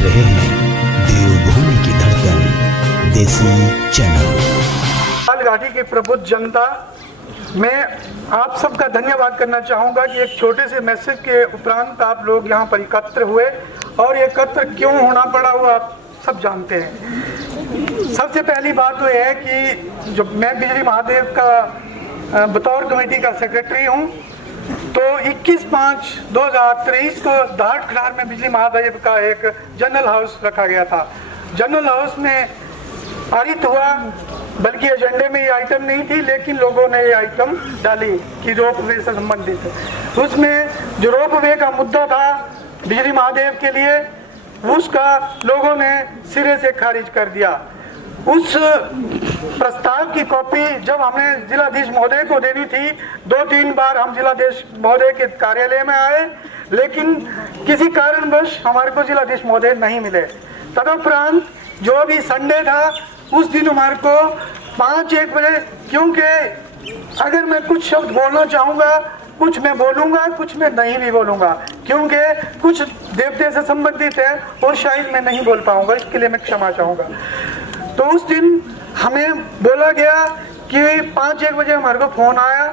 कर रहे हैं देवभूमि की धड़कन देसी चैनल। लाल घाटी की प्रबुद्ध जनता, मैं आप सबका धन्यवाद करना चाहूँगा कि एक छोटे से मैसेज के उपरांत आप लोग यहाँ पर एकत्र हुए, और ये एकत्र क्यों होना पड़ा वो आप सब जानते हैं। सबसे पहली बात तो यह है कि जो मैं बिजली महादेव का बतौर कमेटी का सेक्रेटरी हूँ, तो 21/5/2023 को धाट खड़ार में बिजली महादेव का एक जनरल हाउस रखा गया था। जनरल हाउस में पारित हुआ, बल्कि एजेंडे में ये आइटम नहीं थी, लेकिन लोगों ने ये आइटम डाली कि रोप वे से संबंधित। उसमें जो रोप वे का मुद्दा था बिजली महादेव के लिए, उसका लोगों ने सिरे से खारिज कर दिया। उस प्रस्ताव की कॉपी जब हमने जिलाधीश महोदय को देनी थी, 2-3 बार हम जिलाधीश महोदय के कार्यालय में आए, लेकिन किसी कारणवश हमारे को जिलाधीश महोदय नहीं मिले। तदुपरांत जो भी संडे था उस दिन हमारे को 5-1 बजे, क्योंकि अगर मैं कुछ शब्द बोलना चाहूँगा, कुछ मैं बोलूँगा, कुछ मैं नहीं भी बोलूँगा, क्योंकि कुछ देवते से संबंधित है और शायद मैं नहीं बोल पाऊँगा, इसके लिए मैं क्षमा चाहूँगा। तो उस दिन हमें बोला गया कि 5-1 बजे हमारे को फ़ोन आया।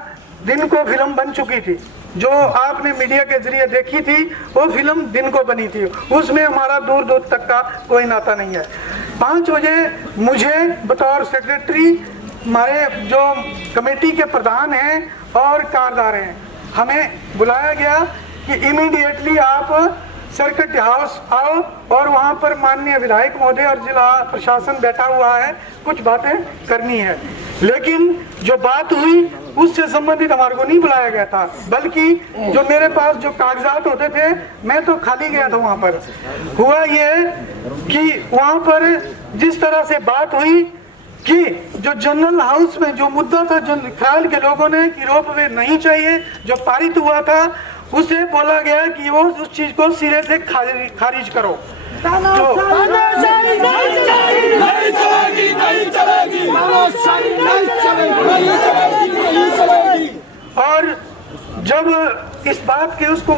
दिन को फिल्म बन चुकी थी, जो आपने मीडिया के जरिए देखी थी, वो फिल्म दिन को बनी थी, उसमें हमारा दूर दूर तक का कोई नाता नहीं है। 5 बजे मुझे बतौर सेक्रेटरी, हमारे जो कमेटी के प्रधान हैं और कारदार हैं, हमें बुलाया गया कि इमीडिएटली आप सर्किट हाउस आओ और वहाँ पर माननीय विधायक महोदय और जिला प्रशासन बैठा हुआ है, कुछ बातें करनी है। लेकिन जो बात हुई उससे संबंधित हमारे को नहीं बुलाया गया था, बल्कि जो मेरे पास जो कागजात होते थे, मैं तो खाली गया था। वहाँ पर हुआ ये कि वहाँ पर जिस तरह से बात हुई कि जो जनरल हाउस में जो मुद्दा था, जो ख्याल के लोगों ने कि रोप वे नहीं चाहिए, जो पारित हुआ था, उसे बोला गया कि वो उस चीज को सिरे से खारिज करो। और जब इस बात के उसको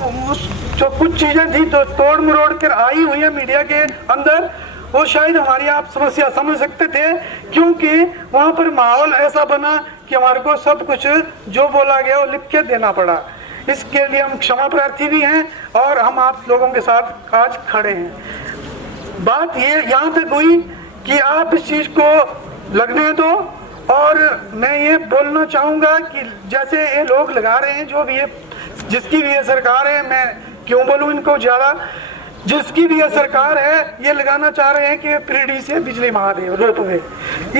जो कुछ चीजें थी तो तोड़ मरोड़ कर आई हुई है मीडिया के अंदर, वो शायद हमारी आप समस्या समझ सकते थे, क्योंकि वहाँ पर माहौल ऐसा बना कि हमारे को सब कुछ जो बोला गया वो लिख के देना पड़ा। इसके लिए हम क्षमा प्रार्थी भी हैं और हम आप लोगों के साथ आज खड़े हैं। बात ये यहाँ तक हुई कि आप इस चीज़ को लगने दो, और मैं ये बोलना चाहूँगा कि जैसे ये लोग लगा रहे हैं, जो भी ये जिसकी भी ये सरकार है, मैं क्यों बोलूँ इनको ज़्यादा, जिसकी भी ये सरकार है, ये लगाना चाह रहे हैं कि पीढ़ी से बिजली महादेव रोप वे।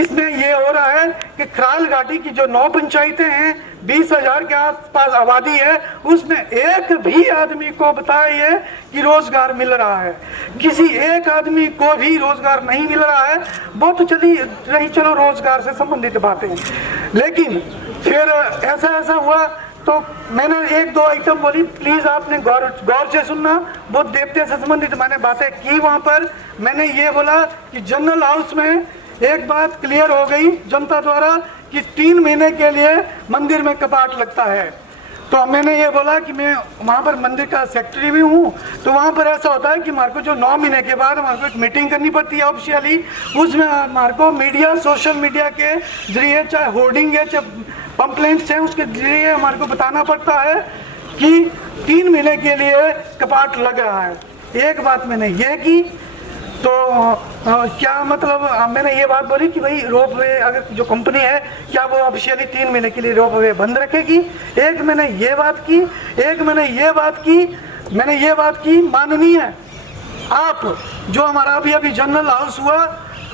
इसमें ये हो रहा है कि खराल घाटी की जो 9 पंचायतें हैं, 20,000 के आसपास आबादी है, उसमें एक भी आदमी को बताइए कि रोजगार मिल रहा है। किसी एक आदमी को भी रोजगार नहीं मिल रहा है। वो तो चली रही, चलो रोजगार से संबंधित बातें, लेकिन फिर ऐसा हुआ तो मैंने 1-2 आइटम बोली, प्लीज आपने गौर से सुनना। बहुत देवते से संबंधित मैंने बातें की। वहाँ पर मैंने ये बोला कि जनरल हाउस में एक बात क्लियर हो गई जनता द्वारा कि 3 महीने के लिए मंदिर में कपाट लगता है। तो मैंने ये बोला कि मैं वहाँ पर मंदिर का सेक्रेटरी भी हूँ, तो वहाँ पर ऐसा होता है कि हमारे को जो 9 महीने के बाद हमारे को एक मीटिंग करनी पड़ती है ऑफिशियली, उसमें हमारे को मीडिया, सोशल मीडिया के जरिए, चाहे होर्डिंग है, चाहे पंपलेट्स हैं, उसके जरिए हमारे को बताना पड़ता है कि 3 महीने के लिए कपाट लग रहा है। एक बात मैंने ये की, तो क्या मतलब मैंने ये बात बोली कि भाई रोप वे अगर जो कंपनी है, क्या वो ऑफिशियली 3 महीने के लिए रोप वे बंद रखेगी। एक मैंने ये बात की, एक मैंने ये बात की माननीय आप, जो हमारा अभी जनरल हाउस हुआ,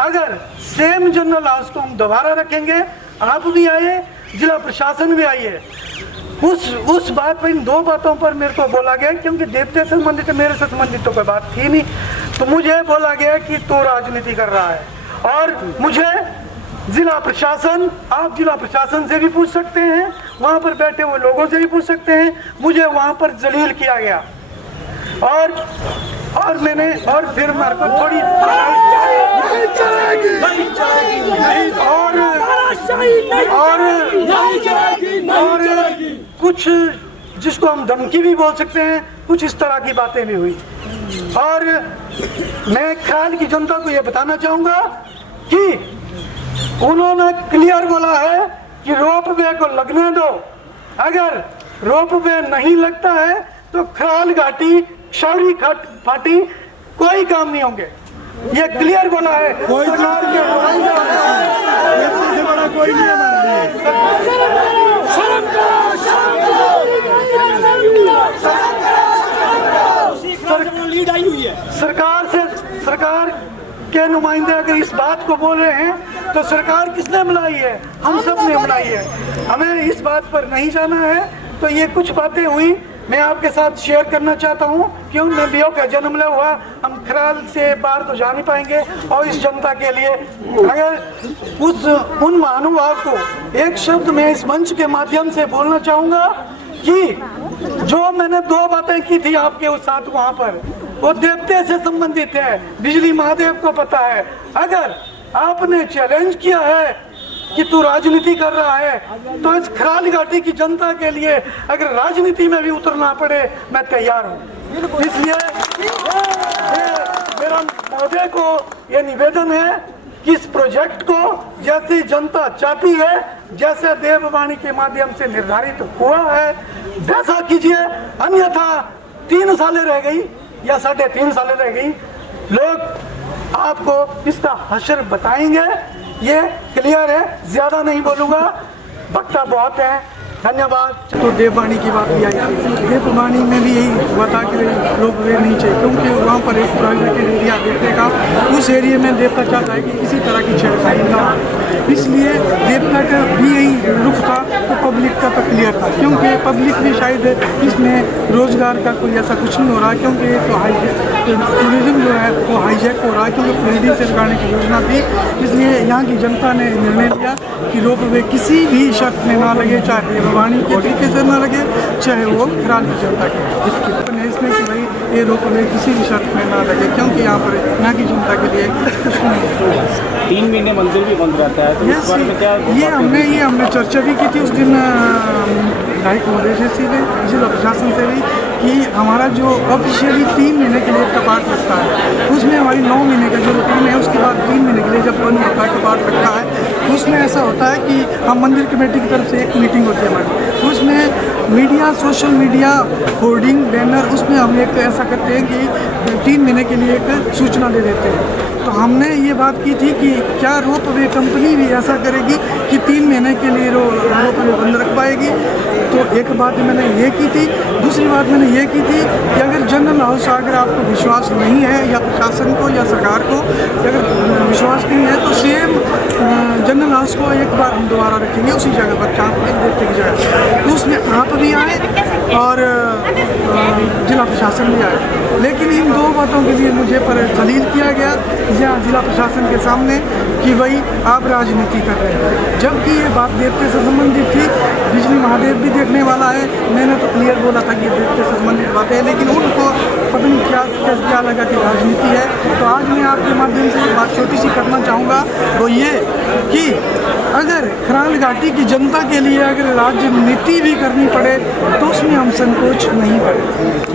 अगर सेम जनरल हाउस को हम दोबारा रखेंगे, आप भी आइए, जिला प्रशासन भी आइए। उस बात पर, इन 2 बातों पर मेरे को बोला गया, क्योंकि देवते से संबंधित, मेरे से संबंधित तो कोई बात थी नहीं, तो मुझे बोला गया कि तो राजनीति कर रहा है। और मुझे जिला प्रशासन, आप जिला प्रशासन से भी पूछ सकते हैं, वहाँ पर बैठे हुए लोगों से भी पूछ सकते हैं, मुझे वहाँ पर जलील किया गया। और मैंने, और फिर मेरे को थोड़ी और कुछ जिसको हम धमकी भी बोल सकते हैं, कुछ इस तरह की बातें भी हुई। और मैं खराल की जनता को ये बताना चाहूंगा कि उन्होंने क्लियर बोला है कि रोप वे को लगने दो। अगर रोप वे नहीं लगता है तो खराल घाटी शौरी फाटी कोई काम नहीं होंगे, ये क्लियर बोला है। कोई सरकार के बड़ा कोई नहीं सरकार के नुमाइंदे अगर इस बात को बोल रहे हैं तो सरकार किसने बनाई है? हम सब ने बनाई है। हमें इस बात पर नहीं जाना है। तो ये कुछ बातें हुई, मैं आपके साथ शेयर करना चाहता हूँ। क्यों मैं बियो का जन्म लिया हुआ, हम खराल से बाहर तो जा नहीं पाएंगे। और इस जनता के लिए अगर उन महानुभाव को एक शब्द में इस मंच के माध्यम से बोलना चाहूँगा कि जो मैंने 2 बातें की थी आपके उस साथ वहाँ पर, वो देवते से संबंधित है। बिजली महादेव को पता है। अगर आपने चैलेंज किया है कि तू राजनीति कर रहा है तो इस खराल घाटी की जनता के लिए अगर राजनीति में भी उतरना पड़े मैं तैयार हूँ। इसलिए मेरा महोदय को ये निवेदन है कि इस प्रोजेक्ट को जैसी जनता चाहती है, जैसे देववाणी के माध्यम से निर्धारित हुआ है वैसा कीजिए। अन्यथा 3 सालें रह गई या 3.5 सालें रह गई, लोग आपको इसका हश्र बताएंगे। ये क्लियर है, ज्यादा नहीं बोलूंगा, वक्ता बहुत है। धन्यवाद। तो देववाणी की बात भी आई थी। देववाणी में भी यही हुआ था कि लोग वे नहीं चाहिए, क्योंकि वहाँ पर एक प्राइवेट एरिया देवते का, उस एरिया में देवता चाहता है कि किसी तरह की छेड़खानी ना हो। इसलिए देवता का भी यही रुख था। तो पब्लिक का तो क्लियर था, क्योंकि पब्लिक भी शायद इसमें रोजगार का कोई ऐसा कुछ नहीं हो रहा, क्योंकि तो टूरिज्म जो है वो हाईजैक हो रहा है, क्योंकि फ्रीडी से लगाने की योजना थी। इसलिए यहाँ की जनता ने निर्णय लिया कि रोप वे किसी भी शर्त में ना लगे, चाहे देववाणी के तरीके से ना लगे, चाहे वो खराल की जनता के इसमें कि भाई ये रोप वे किसी भी शर्त में ना लगे, क्योंकि यहाँ पर यहाँ की जनता के लिए कुछ नहीं। 3 महीने मंदिर भी बंद रहता है, तो इस बारे में क्या? ये हमने चर्चा भी की थी उस दिन विधायक महोदय से भी, जिला प्रशासन से भी, कि हमारा जो ऑफिशियली 3 महीने के लिए कपाट लगता है, उसमें हमारी 9 महीने का जो रूटीन है, उसके बाद 3 महीने के लिए जब बंद होता है कपाट लगता है, उसमें ऐसा होता है कि हम मंदिर कमेटी की तरफ से एक मीटिंग होती है हमारी, उसमें media, social media, hoarding, banner, उसमें हम एक ऐसा करते हैं कि 3 महीने के लिए एक सूचना दे देते हैं। तो हमने ये बात की थी कि क्या रोप वे कंपनी भी ऐसा करेगी कि 3 महीने के लिए रोप वे बंद रख पाएगी। तो एक बात मैंने ये की थी। दूसरी बात मैंने ये की थी कि अगर जनरल हाउस अगर आपको विश्वास नहीं है, या प्रशासन को या सरकार को अगर विश्वास नहीं है, तो सेम जनरल हाउस को एक बार हम दोबारा रखेंगे उसी जगह पर, जहाँ पर देखते की जगह, तो उसमें आप भी आए और जिला प्रशासन भी आए। लेकिन इन 2 बातों के लिए मुझे पर दलील किया गया यहाँ जिला प्रशासन के सामने कि भाई आप राजनीति कर रहे हैं, जबकि ये बात देवते से संबंधित थी। बिजली महादेव भी देखने वाला है, मैंने तो क्लियर बोला था कि देवते से संबंधित बात है, लेकिन उनको पता नहीं क्या लगा कि राजनीति है। तो आज मैं आपके माध्यम से एक बात छोटी सी करना चाहूँगा, वो ये कि अगर खराल घाटी की जनता के लिए अगर राजनीति भी करनी पड़े तो उसमें हम संकोच नहीं करें।